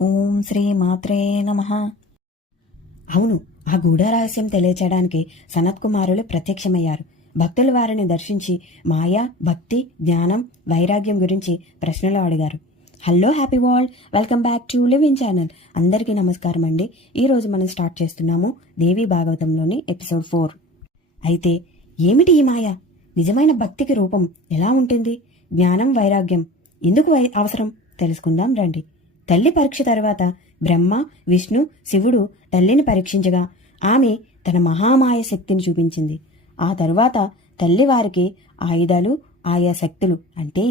ఓం శ్రీ మాత్రే నమః. అవును, ఆ గూఢ రహస్యం తెలియచేయడానికి సనత్కుమారులు ప్రత్యక్షమయ్యారు. భక్తులు వారిని దర్శించి మాయా, భక్తి, జ్ఞానం, వైరాగ్యం గురించి ప్రశ్నలు అడిగారు. Hello happy world, welcome back to living channel. అందరికీ నమస్కారం అండి. ఈరోజు మనం స్టార్ట్ చేస్తున్నాము దేవి భాగవతంలోని ఎపిసోడ్ 4. అయితే ఏమిటి ఈ మాయ? నిజమైన భక్తికి రూపం ఎలా ఉంటుంది? జ్ఞానం, వైరాగ్యం ఎందుకు అవసరం? తెలుసుకుందాం రండి. తల్లి పరీక్ష తర్వాత బ్రహ్మ, విష్ణు, శివుడు తల్లిని పరీక్షించగా ఆమె తన మహామాయ శక్తిని చూపించింది. ఆ తరువాత తల్లి వారికి ఆయుధాలు, ఆయా శక్తులు అంటే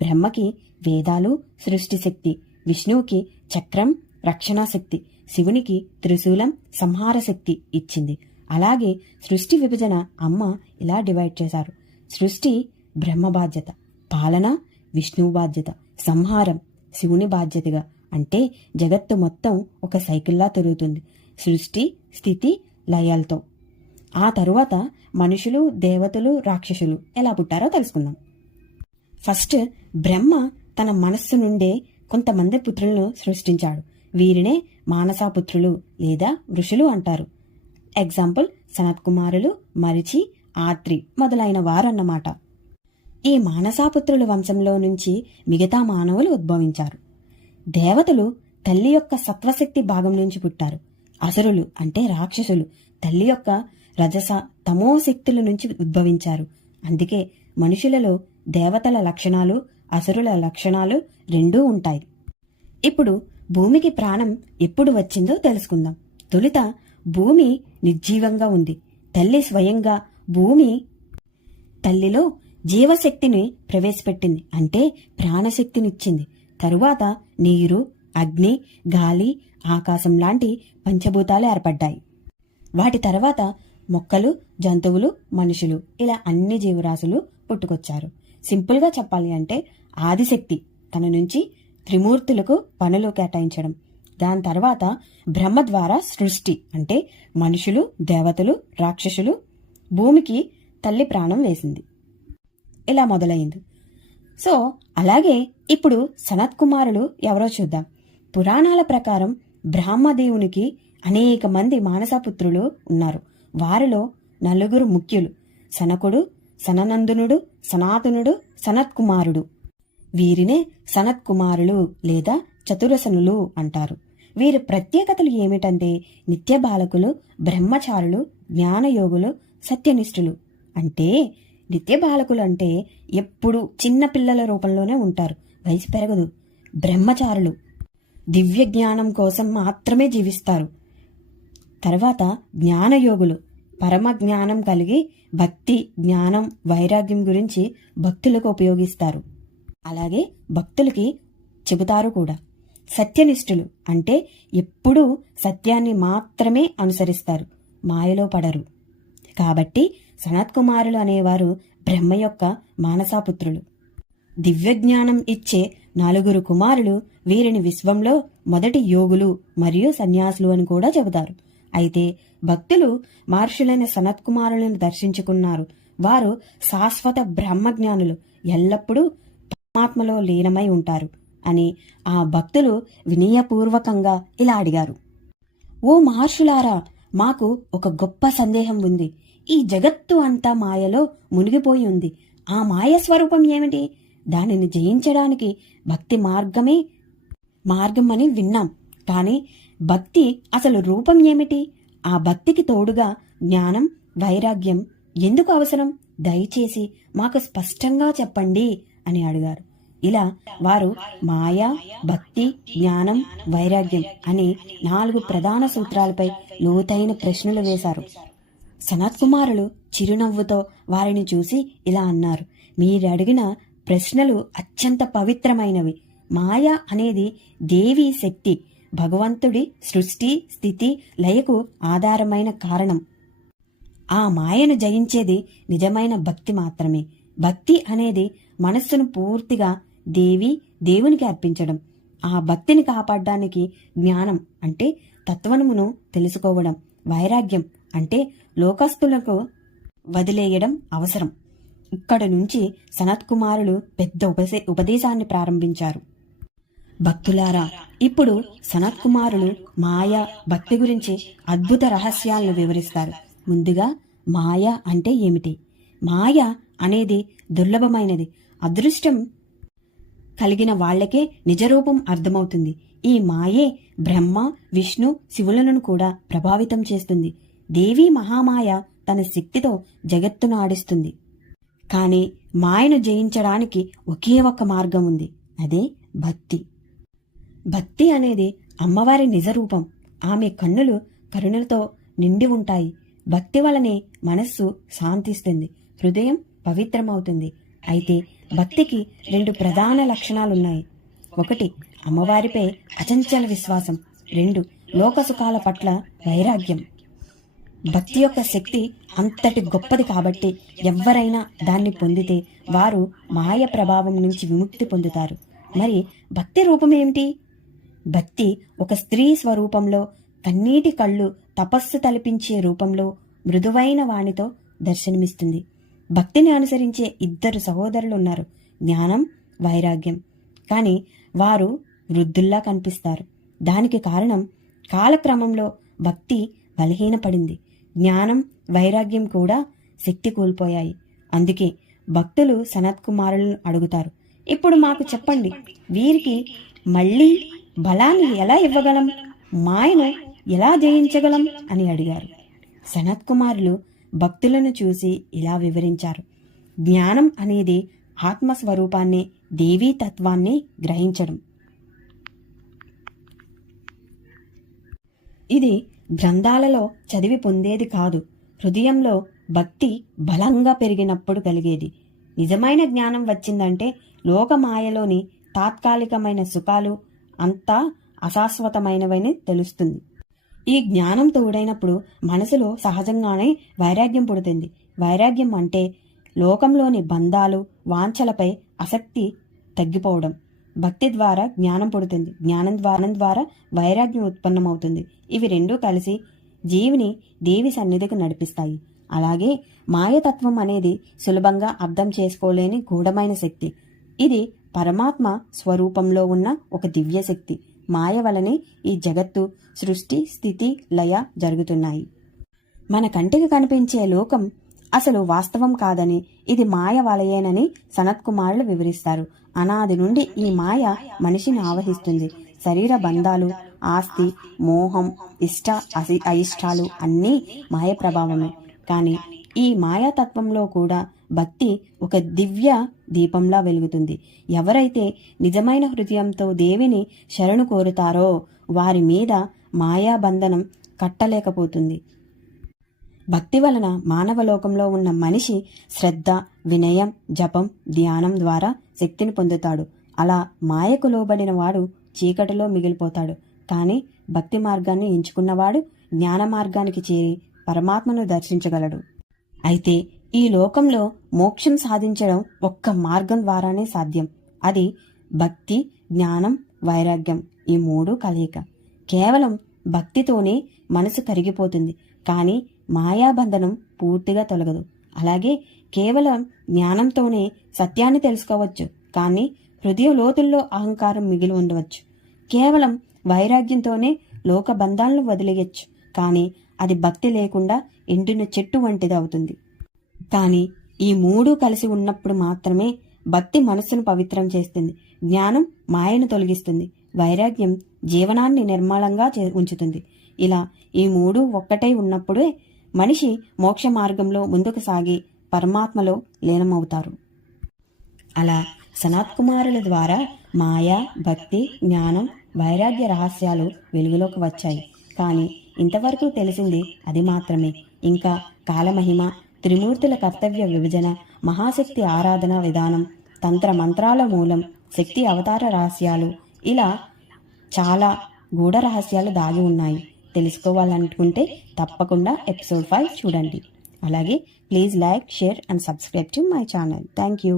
బ్రహ్మకి వేదాలు, సృష్టి శక్తి, విష్ణువుకి చక్రం, రక్షణా శక్తి, శివునికి త్రిశూలం, సంహార శక్తి ఇచ్చింది. అలాగే సృష్టి విభజన అమ్మ ఇలా డివైడ్ చేశారు. సృష్టి బ్రహ్మ బాధ్యత, పాలన విష్ణువు బాధ్యత, సంహారం శివుని బాధ్యతగా. అంటే జగత్తు మొత్తం ఒక సైకిల్లా తిరుగుతుంది, సృష్టి, స్థితి, లయాలతో. ఆ తరువాత మనుషులు, దేవతలు, రాక్షసులు ఎలా పుట్టారో తెలుసుకుందాం. ఫస్ట్ బ్రహ్మ తన మనస్సు నుండే కొంతమంది పుత్రులను సృష్టించాడు. వీరినే మానసాపుత్రులు లేదా ఋషులు అంటారు. ఎగ్జాంపుల్ సనత్కుమారులు, మరిచి, ఆత్రి మొదలైన వారన్నమాట. ఈ మానసాపుత్రుల వంశంలో నుంచి మిగతా మానవులు ఉద్భవించారు. దేవతలు తల్లి యొక్క సత్వశక్తి భాగం నుంచి పుట్టారు. అసురులు అంటే రాక్షసులు తల్లి యొక్క రజస, తమో శక్తుల నుంచి ఉద్భవించారు. అందుకే మనుషులలో దేవతల లక్షణాలు, అసురుల లక్షణాలు రెండూ ఉంటాయి. ఇప్పుడు భూమికి ప్రాణం ఎప్పుడు వచ్చిందో తెలుసుకుందాం. తొలుత భూమి నిర్జీవంగా ఉంది. తల్లి స్వయంగా భూమి తల్లిలో జీవశక్తిని ప్రవేశపెట్టింది, అంటే ప్రాణశక్తినిచ్చింది. తరువాత నీరు, అగ్ని, గాలి, ఆకాశం లాంటి పంచభూతాలు ఏర్పడ్డాయి. వాటి తర్వాత మొక్కలు, జంతువులు, మనుషులు ఇలా అన్ని జీవరాశులు పుట్టుకొచ్చారు. సింపుల్గా చెప్పాలి అంటే ఆదిశక్తి తన నుంచి త్రిమూర్తులకు పనులు కేటాయించడం. దాని తర్వాత బ్రహ్మ ద్వారా సృష్టి అంటే మనుషులు, దేవతలు, రాక్షసులు, భూమికి తల్లి ప్రాణం వేసింది. ఇలా మొదలైంది. సో అలాగే ఇప్పుడు సనత్కుమారులు ఎవరో చూద్దాం. పురాణాల ప్రకారం బ్రహ్మదేవునికి అనేక మంది మానసపుత్రులు ఉన్నారు. వారిలో 4 ముఖ్యులు: సనకుడు, సననందనుడు, సనాతనుడు, సనత్కుమారుడు. వీరినే సనత్కుమారులు లేదా చతురసనులు అంటారు. వీరి ప్రత్యేకతలు ఏమిటంటే నిత్య బాలకులు, బ్రహ్మచారులు, జ్ఞానయోగులు, సత్యనిష్ఠులు. అంటే నిత్య బాలకులు అంటే ఎప్పుడు చిన్న పిల్లల రూపంలోనే ఉంటారు, వయసు పెరగదు. బ్రహ్మచారులు దివ్య జ్ఞానం కోసం మాత్రమే జీవిస్తారు. తర్వాత జ్ఞానయోగులు పరమ జ్ఞానం కలిగి భక్తి, జ్ఞానం, వైరాగ్యం గురించి భక్తులకు ఉపయోగిస్తారు. అలాగే భక్తులకి చెబుతారు కూడా. సత్యనిష్ఠులు అంటే ఎప్పుడూ సత్యాన్ని మాత్రమే అనుసరిస్తారు, మాయలో పడరు. కాబట్టి సనత్కుమారులు అనేవారు బ్రహ్మ యొక్క మానసాపుత్రులు. దివ్యజ్ఞానం ఇచ్చే 4 కుమారులు. వీరిని విశ్వంలో మొదటి యోగులు మరియు సన్యాసులు అని కూడా చెబుతారు. అయితే భక్తులు మహర్షులైన సనత్కుమారులను దర్శించుకున్నారు. వారు శాశ్వత బ్రహ్మజ్ఞానులు, ఎల్లప్పుడూ పరమాత్మలో లీనమై ఉంటారు అని ఆ భక్తులు వినయపూర్వకంగా ఇలా అడిగారు: ఓ మహర్షులారా, మాకు ఒక గొప్ప సందేహం ఉంది. ఈ జగత్తు అంతా మాయలో మునిగిపోయి ఉంది. ఆ మాయ స్వరూపం ఏమిటి? దానిని జయించడానికి భక్తి మార్గం అని విన్నాం. కానీ భక్తి అసలు రూపం ఏమిటి? ఆ భక్తికి తోడుగా జ్ఞానం, వైరాగ్యం ఎందుకు అవసరం? దయచేసి మాకు స్పష్టంగా చెప్పండి అని అడిగారు. ఇలా వారు మాయా, భక్తి, జ్ఞానం, వైరాగ్యం అనే 4 ప్రధాన సూత్రాలపై లోతైన ప్రశ్నలు వేశారు. సనత్కుమారులు చిరునవ్వుతో వారిని చూసి ఇలా అన్నారు: మీరడిగిన ప్రశ్నలు అత్యంత పవిత్రమైనవి. మాయ అనేది దేవి శక్తి, భగవంతుడి సృష్టి, స్థితి, లయకు ఆధారమైన కారణం. ఆ మాయను జయించేది నిజమైన భక్తి మాత్రమే. భక్తి అనేది మనస్సును పూర్తిగా దేవునికి అర్పించడం. ఆ భక్తిని కాపాడడానికి జ్ఞానం అంటే తత్వమును తెలుసుకోవడం, వైరాగ్యం అంటే లోకస్తులకు వదిలేయడం అవసరం. ఇక్కడ నుంచి సనత్కుమారులు పెద్ద ఉపదేశాన్ని ప్రారంభించారు. భక్తులారా, ఇప్పుడు సనత్ కుమారులు మాయ భక్తి గురించి అద్భుత రహస్యాలను వివరిస్తారు. ముందుగా మాయ అంటే ఏమిటి? మాయ అనేది దుర్లభమైనది. అదృష్టం కలిగిన వాళ్లకే నిజరూపం అర్థమవుతుంది. ఈ మాయే బ్రహ్మ, విష్ణు, శివులను కూడా ప్రభావితం చేస్తుంది. దేవీ మహామాయ తన శక్తితో జగత్తును ఆడిస్తుంది. కాని మాయను జయించడానికి ఒకే ఒక్క మార్గం ఉంది. అదే భక్తి. భక్తి అనేది అమ్మవారి నిజరూపం. ఆమె కన్నులు కరుణలతో నిండి ఉంటాయి. భక్తి వలనే మనస్సు శాంతిస్తుంది, హృదయం పవిత్రమవుతుంది. అయితే భక్తికి 2 ప్రధాన లక్షణాలున్నాయి. 1 అమ్మవారిపై అచంచల విశ్వాసం, 2 లోకసుఖాల పట్ల వైరాగ్యం. భక్తి యొక్క శక్తి అంతటి గొప్పది కాబట్టి ఎవ్వరైనా దాన్ని పొందితే వారు మాయ ప్రభావం నుంచి విముక్తి పొందుతారు. మరి భక్తి రూపం ఏమిటి? భక్తి ఒక స్త్రీ స్వరూపంలో, కన్నీటి కళ్ళు తపస్సు తలపించే రూపంలో మృదువైన వాణితో దర్శనమిస్తుంది. భక్తిని అనుసరించే 2 సహోదరులున్నారు, జ్ఞానం, వైరాగ్యం. కానీ వారు వృద్ధుల్లా కనిపిస్తారు. దానికి కారణం కాలక్రమంలో భక్తి బలహీనపడింది. జ్ఞానం, వైరాగ్యం కూడా శక్తి కోల్పోయాయి. అందుకే భక్తులు సనత్ కుమారులను అడుగుతారు, ఇప్పుడు మాకు చెప్పండి, వీరికి మళ్ళీ బలాన్ని ఎలా ఇవ్వగలం, మాయను ఎలా జయించగలం అని అడిగారు. సనత్ కుమారులు భక్తులను చూసి ఇలా వివరించారు. జ్ఞానం అనేది ఆత్మస్వరూపాన్ని, దేవీ తత్వాన్ని గ్రహించడం. ఇది గ్రంథాలలో చదివి పొందేది కాదు, హృదయంలో భక్తి బలంగా పెరిగినప్పుడు కలిగేది. నిజమైన జ్ఞానం వచ్చిందంటే లోకమాయలోని తాత్కాలికమైన సుఖాలు అంతా అశాశ్వతమైనవని తెలుస్తుంది. ఈ జ్ఞానం తోడైనప్పుడు మనసులో సహజంగానే వైరాగ్యం పుడుతుంది. వైరాగ్యం అంటే లోకంలోని బంధాలు, వాంఛలపై ఆసక్తి తగ్గిపోవడం. భక్తి ద్వారా జ్ఞానం పుడుతుంది, జ్ఞానం ద్వారా వైరాగ్యం ఉత్పన్నమవుతుంది. ఇవి 2 కలిసి జీవిని దేవి సన్నిధికి నడిపిస్తాయి. అలాగే మాయతత్వం అనేది సులభంగా అర్థం చేసుకోలేని గూఢమైన శక్తి. ఇది పరమాత్మ స్వరూపంలో ఉన్న ఒక దివ్య శక్తి. మాయ వలనే ఈ జగత్తు, సృష్టి, స్థితి, లయ జరుగుతున్నాయి. మన కంటికి కనిపించే లోకం అసలు వాస్తవం కాదని, ఇది మాయ వలయేనని సనత్ కుమారులు వివరిస్తారు. అనాది నుండి ఈ మాయ మనిషిని ఆవహిస్తుంది. శరీర బంధాలు, ఆస్తి, మోహం, ఇష్ట అయిష్టాలు అన్నీ మాయ ప్రభావమే. కానీ ఈ మాయాతత్వంలో కూడా భక్తి ఒక దివ్య దీపంలా వెలుగుతుంది. ఎవరైతే నిజమైన హృదయంతో దేవిని శరణు కోరుతారో వారి మీద మాయాబంధనం కట్టలేకపోతుంది. భక్తి వలన మానవలోకంలో ఉన్న మనిషి శ్రద్ధ, వినయం, జపం, ధ్యానం ద్వారా శక్తిని పొందుతాడు. అలా మాయకు లోబడిన వాడు చీకటిలో మిగిలిపోతాడు. కానీ భక్తి మార్గాన్ని ఎంచుకున్నవాడు జ్ఞాన మార్గానికి చేరి పరమాత్మను దర్శించగలడు. అయితే ఈ లోకంలో మోక్షం సాధించడం ఒక్క మార్గం ద్వారానే సాధ్యం. అది భక్తి, జ్ఞానం, వైరాగ్యం, ఈ 3 కలయిక. కేవలం భక్తితోనే మనసు కరిగిపోతుంది, కానీ మాయాబంధనం పూర్తిగా తొలగదు. అలాగే కేవలం జ్ఞానంతోనే సత్యాన్ని తెలుసుకోవచ్చు, కానీ హృదయ లోతుల్లో అహంకారం మిగిలి ఉండవచ్చు. కేవలం వైరాగ్యంతోనే లోక బంధాలను వదిలేయచ్చు, కానీ అది భక్తి లేకుండా ఎండిన చెట్టు వంటిది అవుతుంది. కానీ ఈ 3 కలిసి ఉన్నప్పుడు మాత్రమే భక్తి మనస్సును పవిత్రం చేస్తుంది, జ్ఞానం మాయను తొలగిస్తుంది, వైరాగ్యం జీవనాన్ని నిర్మలంగా ఉంచుతుంది. ఇలా ఈ 3 ఒక్కటై ఉన్నప్పుడే మనిషి మోక్ష మార్గంలో ముందుకు సాగి పరమాత్మలో లీనమవుతారు. అలా సనత్ కుమారుల ద్వారా మాయ, భక్తి, జ్ఞానం, వైరాగ్య రహస్యాలు వెలుగులోకి వచ్చాయి. కానీ ఇంతవరకు తెలిసింది అది మాత్రమే. ఇంకా కాలమహిమ, త్రిమూర్తుల కర్తవ్య విభజన, మహాశక్తి ఆరాధన విధానం, తంత్ర మంత్రాల మూలం, శక్తి అవతార రహస్యాలు, ఇలా చాలా గూఢ రహస్యాలు దాగి ఉన్నాయి. తెలుసుకోవాలనుకుంటే తప్పకుండా ఎపిసోడ్ 5 చూడండి. అలాగే please like, share and subscribe to my channel. Thank you.